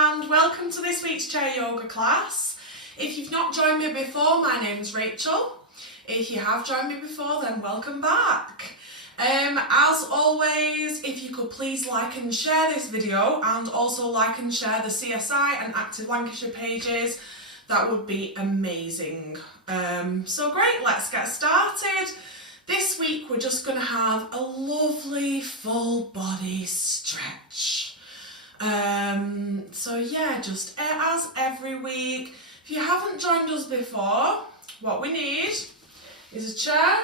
and welcome to this week's chair yoga class. If you've not joined me before, my name's Rachel. If you have joined me before, then welcome back. As always, if you could please like and share this video and also like and share the CSI and Active Lancashire pages, that would be amazing. So great, let's get started. This week we're just going to have a lovely full body stretch. So yeah, just as every week. If you haven't joined us before, what we need is a chair,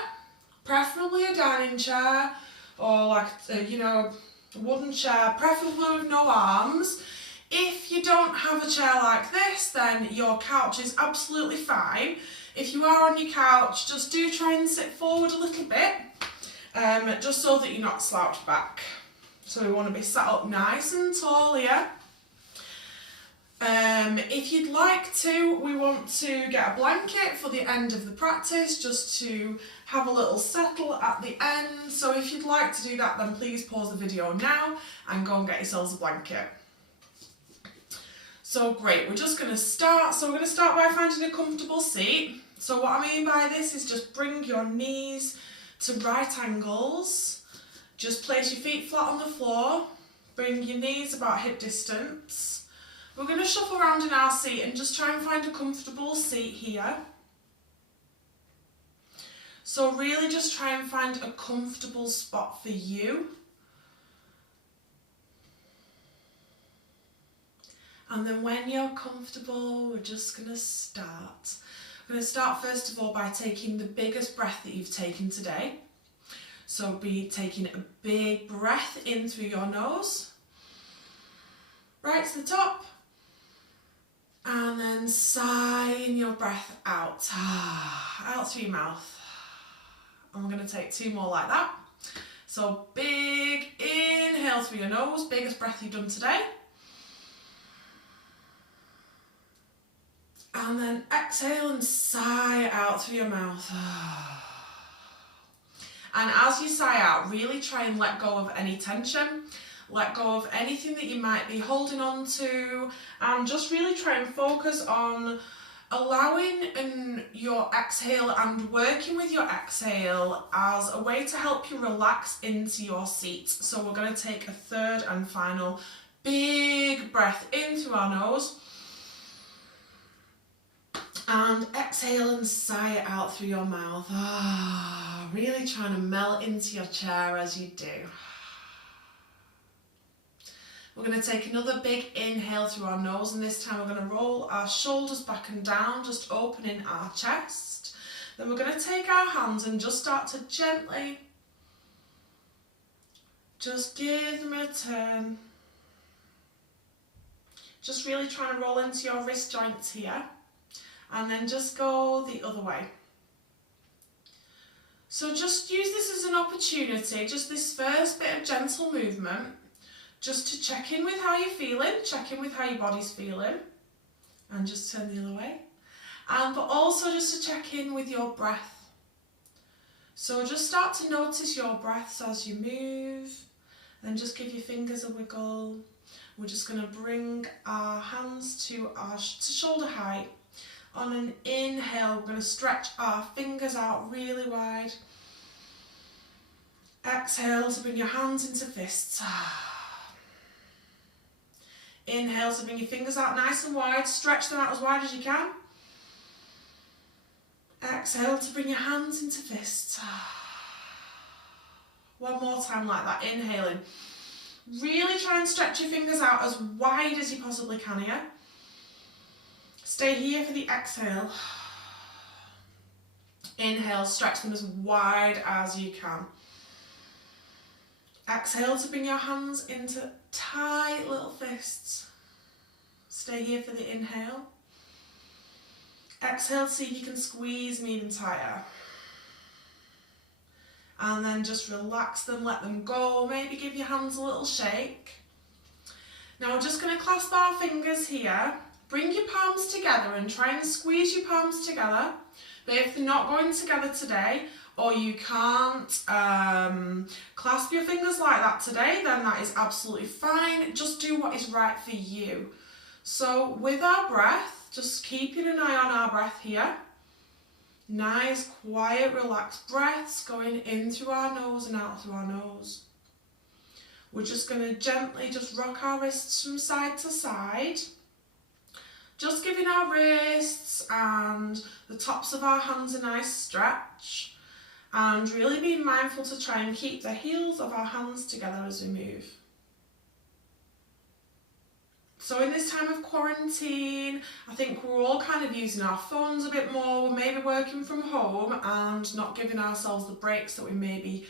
preferably a dining chair or like a wooden chair, preferably with no arms. If you don't have a chair like this, then your couch is absolutely fine. If you are on your couch, just do try and sit forward a little bit, just so that you're not slouched back. So we want to be sat up nice and tall here. If you'd like to, we want to get a blanket for the end of the practice, just to have a little settle at the end. So if you'd like to do that, then please pause the video now and go and get yourselves a blanket. So great, we're just going to start. So we're going to start by finding a comfortable seat. So what I mean by this is just bring your knees to right angles. Just place your feet flat on the floor. Bring your knees about hip distance. We're going to shuffle around in our seat and just try and find a comfortable seat here. So really just try and find a comfortable spot for you. And then when you're comfortable, we're just going to start. We're going to start first of all by taking the biggest breath that you've taken today. So be taking a big breath in through your nose, right to the top, and then sighing your breath out, out through your mouth. And we're going to take two more like that. So big inhale through your nose, biggest breath you've done today. And then exhale and sigh out through your mouth. And as you sigh out, really try and let go of any tension. Let go of anything that you might be holding on to. And just really try and focus on allowing your exhale and working with your exhale as a way to help you relax into your seat. So we're going to take a third and final big breath in through our nose. And exhale and sigh out through your mouth. Really trying to melt into your chair as you do. We're going to take another big inhale through our nose, and this time we're going to roll our shoulders back and down, just opening our chest. Then we're going to take our hands and just start to gently just give them a turn. Just really trying to roll into your wrist joints here. And then just go the other way. So just use this as an opportunity, just this first bit of gentle movement, just to check in with how you're feeling, check in with how your body's feeling, and just turn the other way. But also just to check in with your breath. So just start to notice your breaths as you move, and just give your fingers a wiggle. We're just going to bring our hands to shoulder height. On an inhale, we're going to stretch our fingers out really wide. Exhale to bring your hands into fists. Inhale to bring your fingers out nice and wide. Stretch them out as wide as you can. Exhale to bring your hands into fists. One more time like that, inhaling. Really try and stretch your fingers out as wide as you possibly can here. Stay here for the exhale. Inhale, stretch them as wide as you can. Exhale to bring your hands into tight little fists. Stay here for the inhale. Exhale to see if you can squeeze them even tighter. And then just relax them, let them go. Maybe give your hands a little shake. Now we're just going to clasp our fingers here. Bring your palms together and try and squeeze your palms together. But if they're not going together today, or you can't clasp your fingers like that today, then that is absolutely fine. Just do what is right for you. So with our breath, just keeping an eye on our breath here. Nice, quiet, relaxed breaths going in through our nose and out through our nose. We're just going to gently just rock our wrists from side to side. Just giving our wrists and the tops of our hands a nice stretch. And really being mindful to try and keep the heels of our hands together as we move. So in this time of quarantine, I think we're all kind of using our phones a bit more. We're maybe working from home and not giving ourselves the breaks that we maybe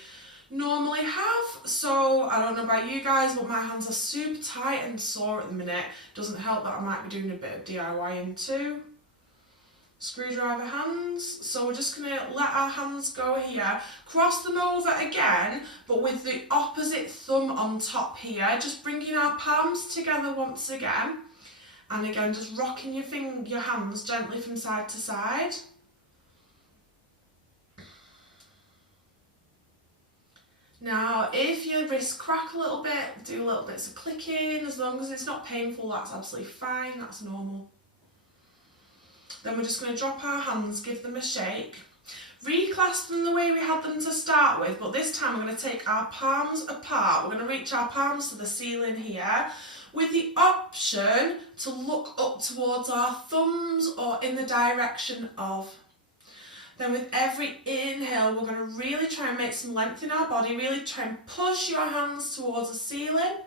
normally have. So I don't know about you guys, but my hands are super tight and sore at the minute. Doesn't help that I might be doing a bit of DIYing too. Screwdriver hands. So we're just going to let our hands go here. Cross them over again, but with the opposite thumb on top here. Just bringing our palms together once again. And again, just rocking your hands gently from side to side. Now, if your wrists crack a little bit, do little bits of clicking. As long as it's not painful, that's absolutely fine. That's normal. Then we're just going to drop our hands, give them a shake. Reclasp them the way we had them to start with, but this time we're going to take our palms apart. We're going to reach our palms to the ceiling here with the option to look up towards our thumbs or in the direction of. Then with every inhale, we're going to really try and make some length in our body, really try and push your hands towards the ceiling.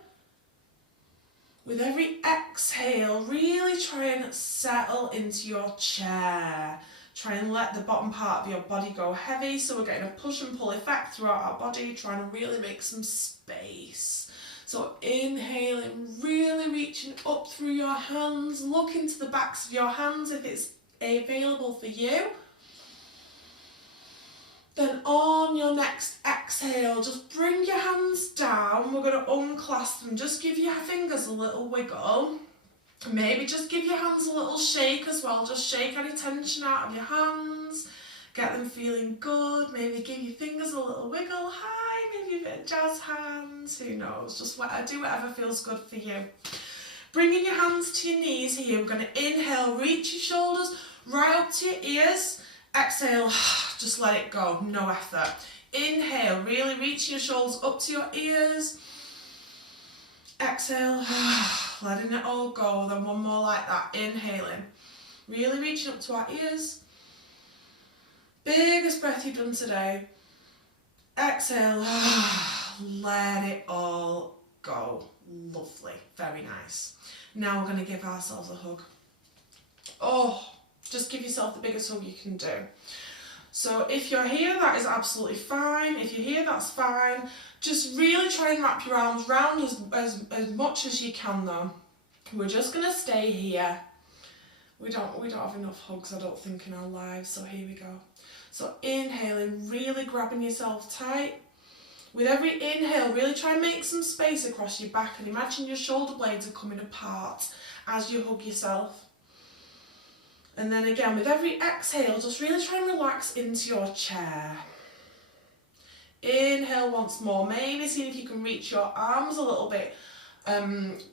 With every exhale, really try and settle into your chair. Try and let the bottom part of your body go heavy, so we're getting a push and pull effect throughout our body, trying to really make some space. So inhaling, really reaching up through your hands, look into the backs of your hands if it's available for you. Then on your next exhale, just bring your hands down. We're going to unclasp them. Just give your fingers a little wiggle. Maybe just give your hands a little shake as well. Just shake any tension out of your hands. Get them feeling good. Maybe give your fingers a little wiggle. Hi, maybe a bit of jazz hands. Who knows? Just do whatever feels good for you. Bringing your hands to your knees here. We're going to inhale, reach your shoulders right up to your ears. Exhale, just let it go, no effort. Inhale, really reaching your shoulders up to your ears. Exhale, letting it all go. Then one more like that, inhaling. Really reaching up to our ears. Biggest breath you've done today. Exhale, let it all go. Lovely, very nice. Now we're going to give ourselves a hug. Oh, just give yourself the biggest hug you can do. So if you're here, that is absolutely fine. If you're here, that's fine. Just really try and wrap your arms round as much as you can though. We're just going to stay here. We don't have enough hugs, I don't think, in our lives, so here we go. So inhaling, really grabbing yourself tight. With every inhale, really try and make some space across your back and imagine your shoulder blades are coming apart as you hug yourself. And then again, with every exhale, just really try and relax into your chair. Inhale once more, maybe see if you can reach your arms a little bit,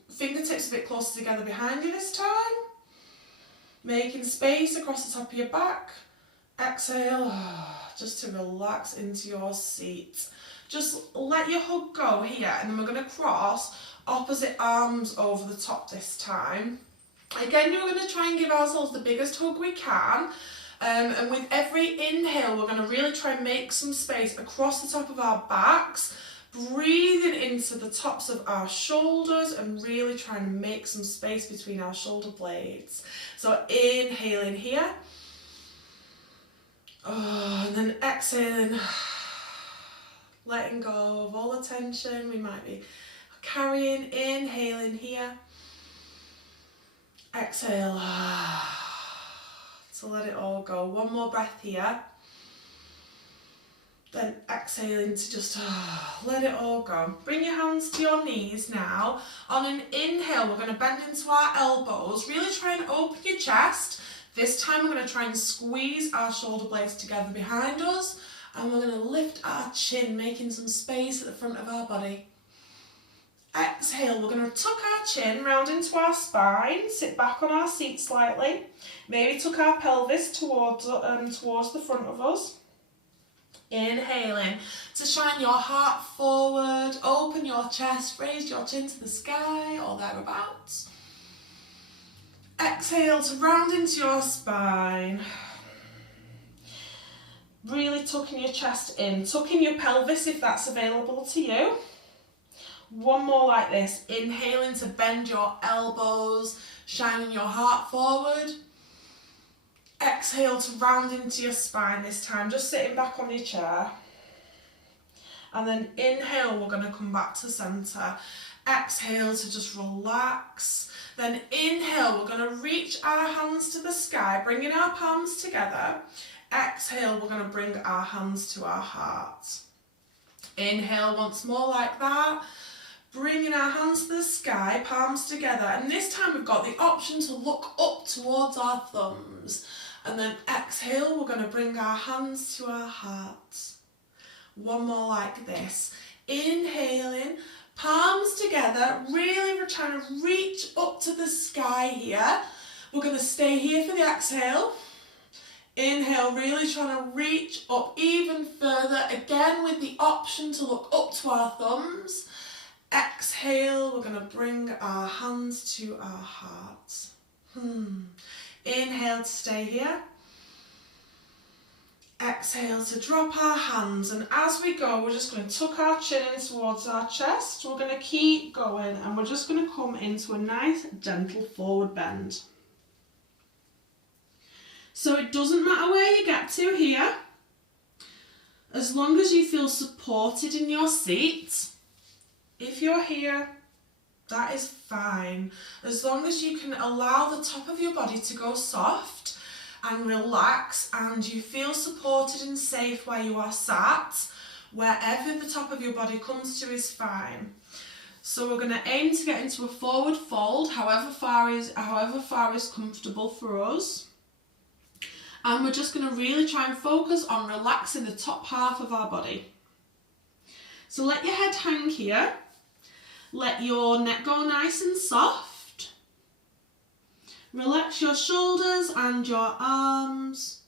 fingertips a bit closer together behind you this time. Making space across the top of your back. Exhale, just to relax into your seat. Just let your hug go here, and then we're going to cross opposite arms over the top this time. Again, we're going to try and give ourselves the biggest hug we can. And with every inhale, we're going to really try and make some space across the top of our backs, breathing into the tops of our shoulders and really trying to make some space between our shoulder blades. So inhaling here. Oh, and then exhaling, letting go of all the tension we might be carrying. Inhaling here. Exhale to let it all go. One more breath here. Then exhaling to just let it all go. Bring your hands to your knees now. On an inhale, we're going to bend into our elbows. Really try and open your chest. This time we're going to try and squeeze our shoulder blades together behind us. And we're going to lift our chin, making some space at the front of our body. Exhale, we're going to tuck our chin round into our spine, sit back on our seat slightly, maybe tuck our pelvis towards the front of us. Inhaling to shine your heart forward, open your chest, raise your chin to the sky or thereabouts. Exhale to round into your spine. Really tucking your chest in, tucking your pelvis if that's available to you. One more like this, inhaling to bend your elbows, shining your heart forward. Exhale to round into your spine this time, just sitting back on your chair. And then inhale, we're going to come back to centre. Exhale to just relax. Then inhale, we're going to reach our hands to the sky, bringing our palms together. Exhale, we're going to bring our hands to our heart. Inhale once more like that. Bringing our hands to the sky, palms together. And this time we've got the option to look up towards our thumbs. And then exhale, we're going to bring our hands to our hearts. One more like this. Inhaling, palms together, really we're trying to reach up to the sky here. We're going to stay here for the exhale. Inhale, really trying to reach up even further, again with the option to look up to our thumbs. Exhale, we're going to bring our hands to our hearts. Inhale to stay here. Exhale to drop our hands, and as we go we're just going to tuck our chin in towards our chest. We're going to keep going and we're just going to come into a nice gentle forward bend. So it doesn't matter where you get to here, as long as you feel supported in your seat. If you're here, that is fine. As long as you can allow the top of your body to go soft and relax and you feel supported and safe where you are sat, wherever the top of your body comes to is fine. So we're going to aim to get into a forward fold, however far is comfortable for us. And we're just going to really try and focus on relaxing the top half of our body. So let your head hang here. Let your neck go nice and soft. Relax your shoulders and your arms.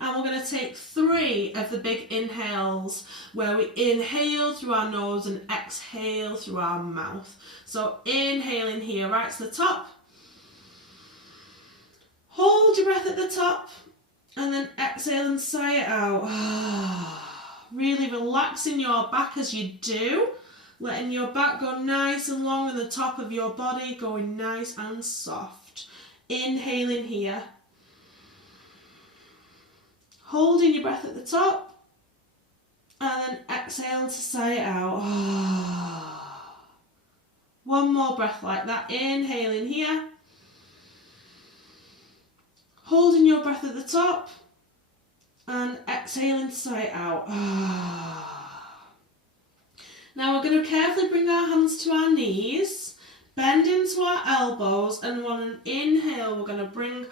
And we're going to take 3 of the big inhales where we inhale through our nose and exhale through our mouth. So inhaling here right to the top. Hold your breath at the top and then exhale and sigh it out. Really relaxing your back as you do. Letting your back go nice and long and the top of your body going nice and soft. Inhaling here. Holding your breath at the top. And then exhale to sigh it out. One more breath like that. Inhaling here. Holding your breath at the top. And exhaling to sigh it out. Now we're going to carefully bring our hands to our knees, bend into our elbows, and on an inhale we're going to bring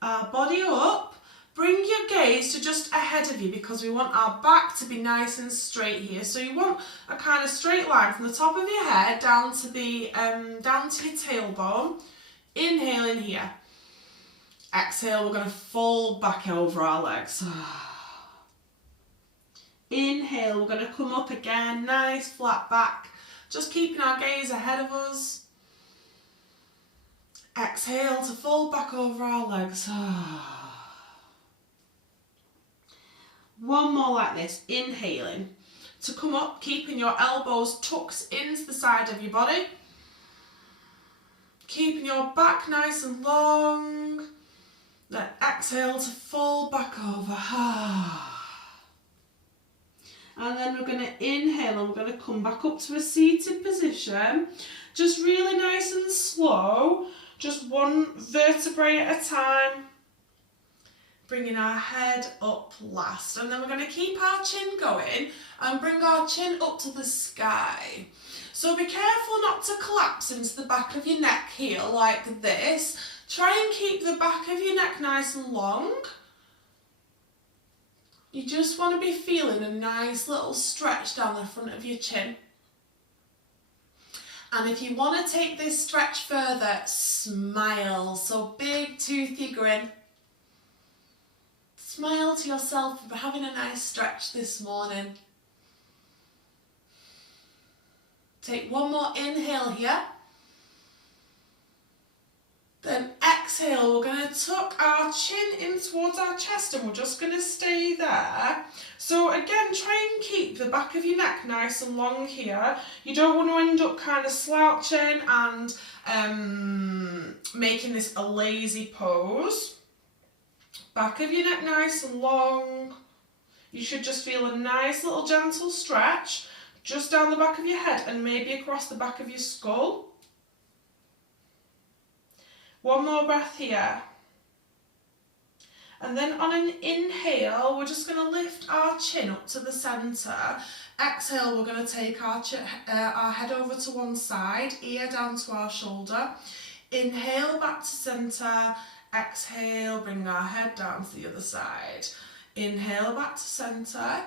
our body up. Bring your gaze to just ahead of you because we want our back to be nice and straight here. So you want a kind of straight line from the top of your head down to your tailbone. Inhaling here. Exhale, we're going to fold back over our legs. Inhale, we're going to come up again, nice flat back, just keeping our gaze ahead of us. Exhale to fold back over our legs. One more like this, inhaling to come up, keeping your elbows tucked into the side of your body. Keeping your back nice and long. Then exhale to fold back over. And then we're going to inhale and we're going to come back up to a seated position. Just really nice and slow. Just one vertebrae at a time. Bringing our head up last. And then we're going to keep our chin going and bring our chin up to the sky. So be careful not to collapse into the back of your neck here like this. Try and keep the back of your neck nice and long. You just want to be feeling a nice little stretch down the front of your chin. And if you want to take this stretch further, smile. So big toothy grin. Smile to yourself for having a nice stretch this morning. Take one more inhale here. Then exhale, we're going to tuck our chin in towards our chest and we're just going to stay there. So again, try and keep the back of your neck nice and long here. You don't want to end up kind of slouching and making this a lazy pose. Back of your neck nice and long. You should just feel a nice little gentle stretch just down the back of your head and maybe across the back of your skull. One more breath here. And then on an inhale, we're just going to lift our chin up to the centre. Exhale, we're going to take our head over to one side, ear down to our shoulder. Inhale, back to centre. Exhale, bring our head down to the other side. Inhale, back to centre.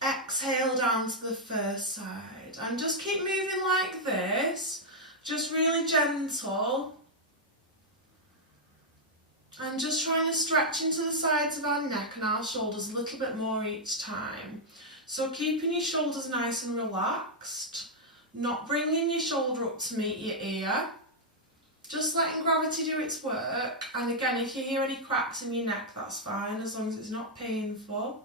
Exhale, down to the first side. And just keep moving like this. Just really gentle. And just trying to stretch into the sides of our neck and our shoulders a little bit more each time. So keeping your shoulders nice and relaxed. Not bringing your shoulder up to meet your ear. Just letting gravity do its work. And again, if you hear any cracks in your neck, that's fine, as long as it's not painful.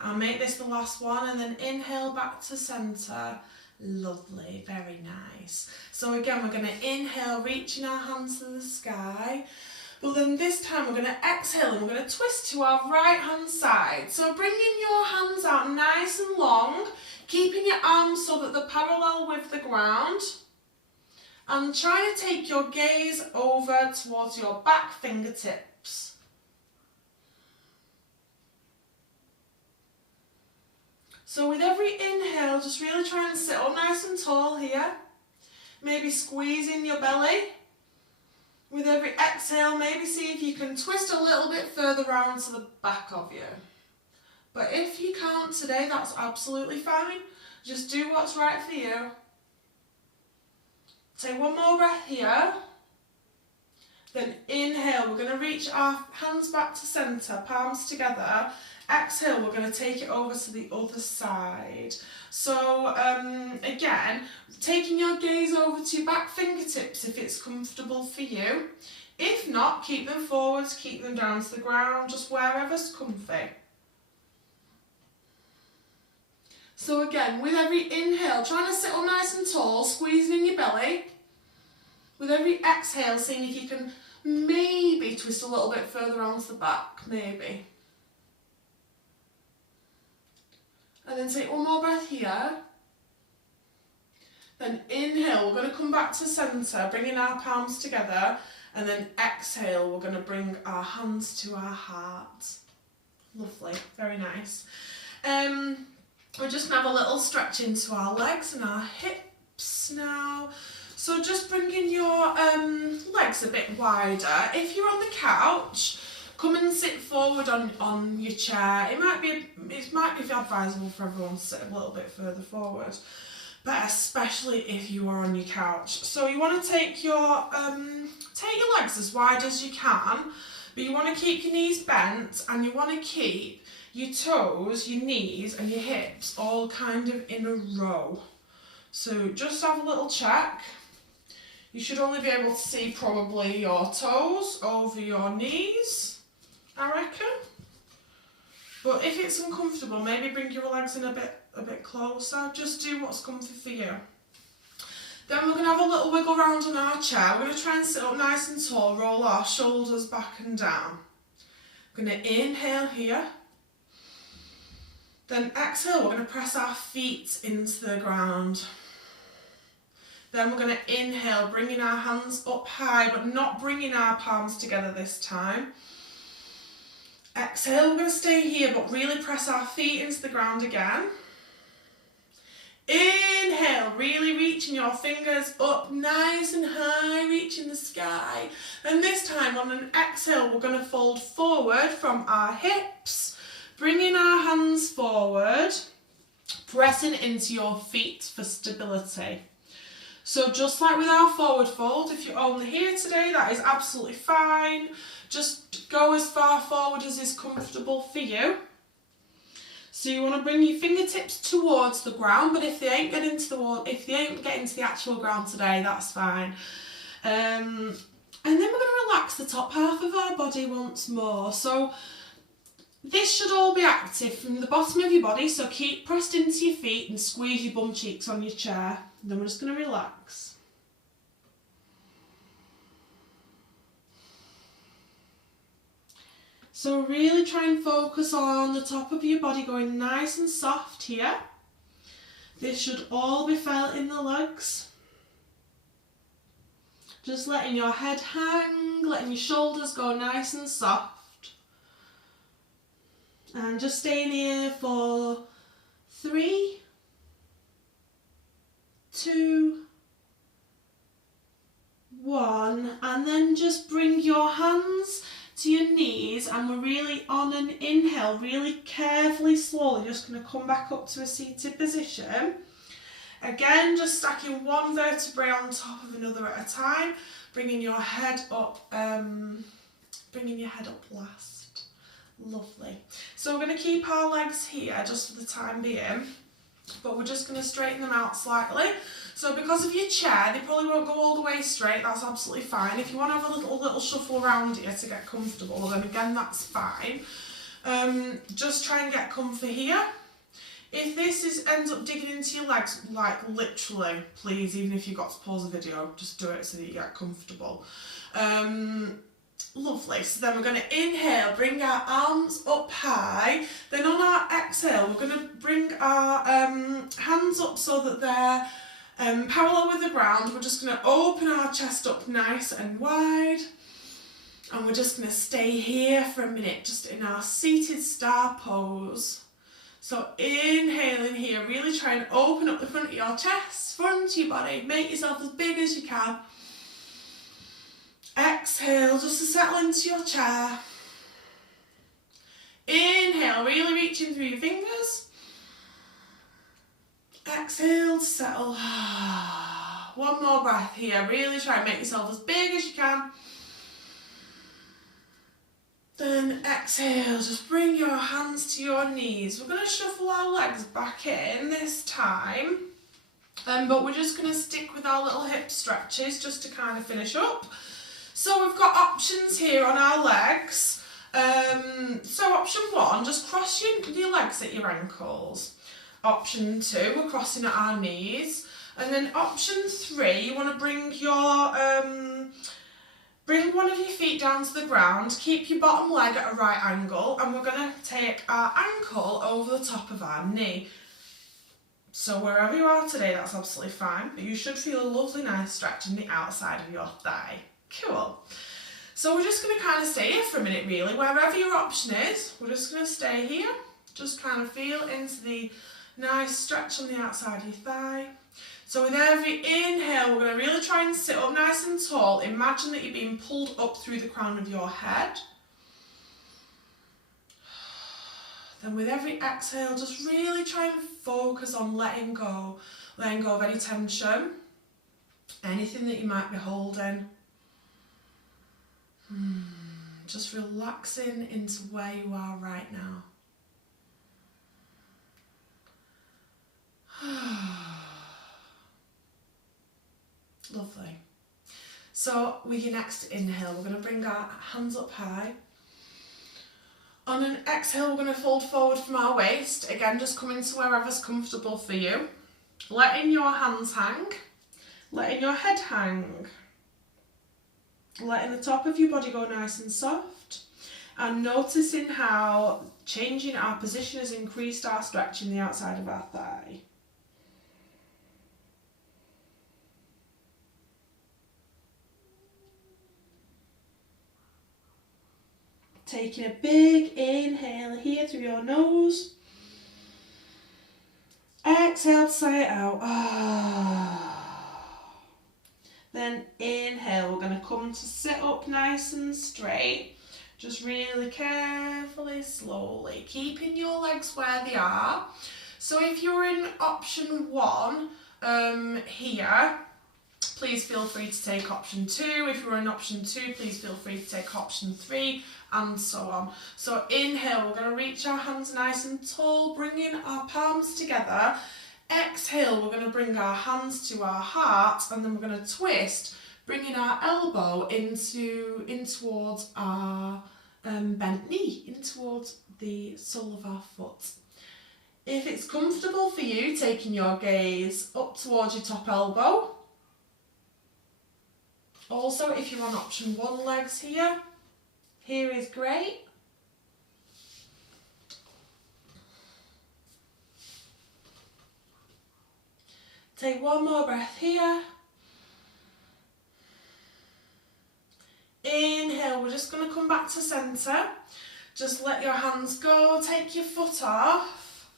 I'll make this the last one and then inhale back to centre. Lovely, very nice. So again, we're going to inhale, reaching our hands to the sky. But then this time we're going to exhale and we're going to twist to our right hand side. So bringing your hands out nice and long, keeping your arms so that they're parallel with the ground. And trying to take your gaze over towards your back fingertips. So with every inhale, just really try and sit up nice and tall here. Maybe squeezing your belly. With every exhale, maybe see if you can twist a little bit further round to the back of you. But if you can't today, that's absolutely fine. Just do what's right for you. Take one more breath here. Then inhale, we're going to reach our hands back to centre, palms together. Exhale, we're going to take it over to the other side. So again, taking your gaze over to your back fingertips if it's comfortable for you. If not, keep them forwards, keep them down to the ground, just wherever's comfy. So again, with every inhale, trying to sit up nice and tall, squeezing in your belly. With every exhale, seeing if you can maybe twist a little bit further onto the back, maybe. And then take one more breath here. Then inhale, we're going to come back to centre, bringing our palms together. And then exhale, we're going to bring our hands to our heart. Lovely, very nice. We're just going to have a little stretch into our legs and our hips now. So just bringing your legs a bit wider. If you're on the couch, come and sit forward on your chair. It might be advisable for everyone to sit a little bit further forward, but especially if you are on your couch. So you want to take your legs as wide as you can, but you want to keep your knees bent and you want to keep your toes, your knees and your hips all kind of in a row. So just have a little check. You should only be able to see probably your toes over your knees, I reckon. But if it's uncomfortable, maybe bring your legs in a bit closer. Just do what's comfy for you. Then we're going to have a little wiggle round on our chair. We're going to try and sit up nice and tall, roll our shoulders back and down. We're going to inhale here. Then exhale, we're going to press our feet into the ground. Then we're going to inhale, bringing our hands up high, but not bringing our palms together this time. Exhale, we're going to stay here, but really press our feet into the ground again. Inhale. inhale, really reaching your fingers up nice and high, reaching the sky. And this time on an exhale, we're going to fold forward from our hips, bringing our hands forward, pressing into your feet for stability. So just like with our forward fold, if you're only here today, that is absolutely fine. Just go as far forward as is comfortable for you. So you want to bring your fingertips towards the ground, but if they ain't getting to the wall, if they ain't getting to the actual ground today, that's fine. And then we're going to relax the top half of our body once more. So this should all be active from the bottom of your body, so keep pressed into your feet and squeeze your bum cheeks on your chair. And then we're just going to relax. So really try and focus on the top of your body going nice and soft here. This should all be felt in the legs. Just letting your head hang, letting your shoulders go nice and soft. And just staying here for 3, 2, 1, and then just bring your hands to your knees, and we're really on an inhale, really carefully, slowly, just going to come back up to a seated position. Again, just stacking one vertebrae on top of another at a time, bringing your head up last. Lovely. So we're going to keep our legs here just for the time being, but we're just going to straighten them out slightly. So because of your chair, they probably won't go all the way straight, that's absolutely fine. If you want to have a little shuffle around here to get comfortable, then again, that's fine. Just try and get comfy here. If this ends up digging into your legs, like literally, please, even if you've got to pause the video, just do it so that you get comfortable. Lovely. So then we're going to inhale, bring our arms up high. Then on our exhale, we're going to bring our hands up so that they're parallel with the ground. We're just going to open our chest up nice and wide. And we're just going to stay here for a minute, just in our seated star pose. So inhaling here, really try and open up the front of your chest, front of your body, make yourself as big as you can. Exhale, just to settle into your chair. Inhale, really reaching through your fingers. Exhale to settle. One more breath here, really try and make yourself as big as you can. Then exhale, just bring your hands to your knees. We're going to shuffle our legs back in this time, but we're just going to stick with our little hip stretches just to kind of finish up. So we've got options here on our legs. So option 1, just cross your legs at your ankles. Option 2, we're crossing at our knees. And then option 3, you want to bring one of your feet down to the ground, keep your bottom leg at a right angle, and we're going to take our ankle over the top of our knee. So wherever you are today, that's absolutely fine, but you should feel a lovely nice stretch in the outside of your thigh. Cool. So we're just going to kind of stay here for a minute really, wherever your option is, we're just going to stay here, just kind of feel into the nice stretch on the outside of your thigh. So with every inhale, we're going to really try and sit up nice and tall. Imagine that you're being pulled up through the crown of your head. Then with every exhale, just really try and focus on letting go of any tension, anything that you might be holding. Just relaxing into where you are right now. Lovely. So with your next inhale, we're going to bring our hands up high. On an exhale, we're going to fold forward from our waist. Again, just come into wherever's comfortable for you. Letting your hands hang, letting your head hang, letting the top of your body go nice and soft, and noticing how changing our position has increased our stretch in the outside of our thigh. Taking a big inhale here through your nose. Exhale to sigh it out. Then inhale, we're going to come to sit up nice and straight. Just really carefully, slowly, keeping your legs where they are. So if you're in option 1 here, please feel free to take option 2. If you're in option 2, please feel free to take option 3, and so on. So inhale, we're going to reach our hands nice and tall, bringing our palms together. Exhale, we're going to bring our hands to our heart, and then we're going to twist, bringing our elbow in towards our bent knee, in towards the sole of our foot. If it's comfortable for you, taking your gaze up towards your top elbow. Also, if you're on option 1 legs here is great. Take one more breath here. Inhale, we're just going to come back to centre. Just let your hands go, take your foot off.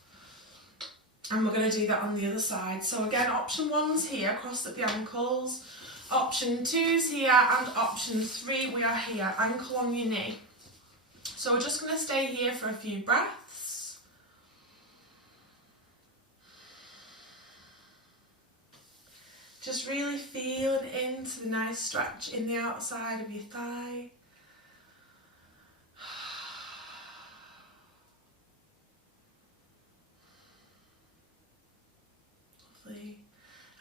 And we're going to do that on the other side. So again, option 1's here, crossed at the ankles. Option 2's here, and option 3, we are here, ankle on your knee. So we're just going to stay here for a few breaths. Just really feeling into the nice stretch in the outside of your thigh. Lovely.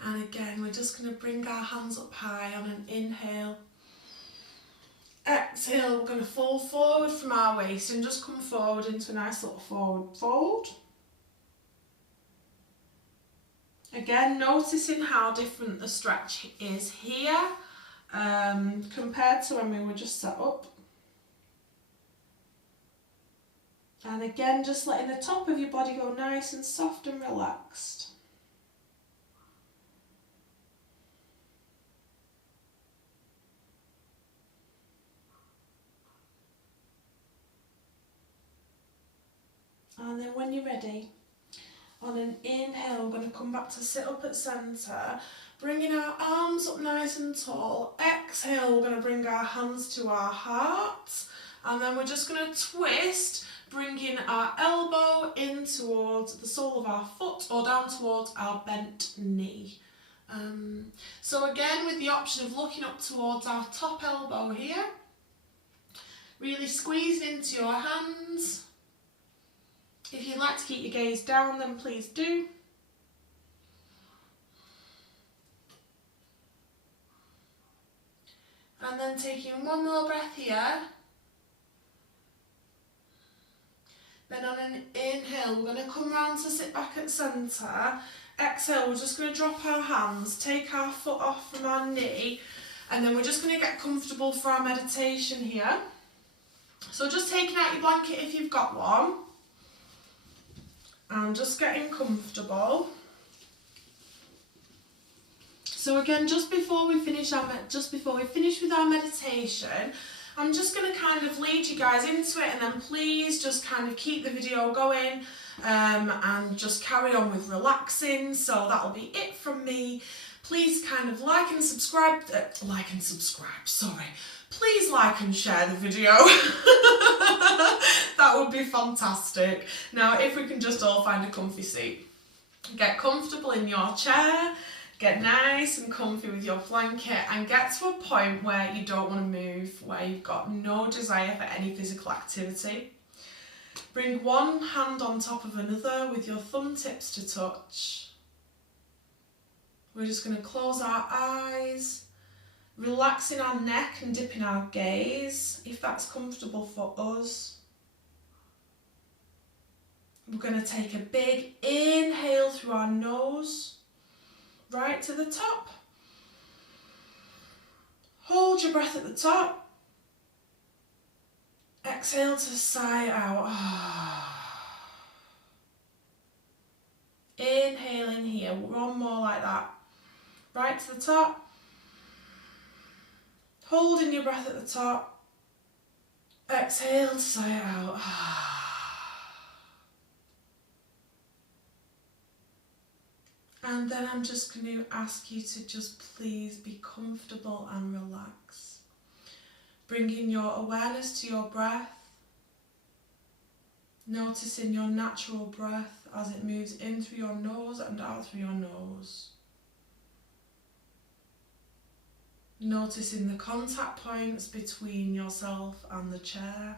And again, we're just going to bring our hands up high on an inhale. Exhale, we're going to fall forward from our waist and just come forward into a nice little forward fold. Again, noticing how different the stretch is here compared to when we were just set up. And again, just letting the top of your body go nice and soft and relaxed. And then when you're ready, on an inhale, we're going to come back to sit up at centre, bringing our arms up nice and tall. Exhale, we're going to bring our hands to our heart, and then we're just going to twist, bringing our elbow in towards the sole of our foot or down towards our bent knee. So again, with the option of looking up towards our top elbow here, really squeezing into your hands. If you'd like to keep your gaze down, then please do. And then taking one more breath here. Then on an inhale, we're going to come round to sit back at centre. Exhale, we're just going to drop our hands, take our foot off from our knee, and then we're just going to get comfortable for our meditation here. So just taking out your blanket if you've got one. And just getting comfortable. So again, just before we finish with our meditation, I'm just going to kind of lead you guys into it, and then please just kind of keep the video going and just carry on with relaxing. So that'll be it from me. Please kind of like and subscribe, please like and share the video. That would be fantastic. Now, if we can just all find a comfy seat. Get comfortable in your chair, get nice and comfy with your blanket, and get to a point where you don't want to move, where you've got no desire for any physical activity. Bring one hand on top of another with your thumb tips to touch. We're just going to close our eyes, relaxing our neck and dipping our gaze, if that's comfortable for us. We're going to take a big inhale through our nose, right to the top. Hold your breath at the top. Exhale to sigh out. Inhale in here, one more like that. Right to the top. Holding your breath at the top. Exhale to sigh out. And then I'm just going to ask you to just please be comfortable and relax. Bringing your awareness to your breath. Noticing your natural breath as it moves in through your nose and out through your nose. Noticing the contact points between yourself and the chair.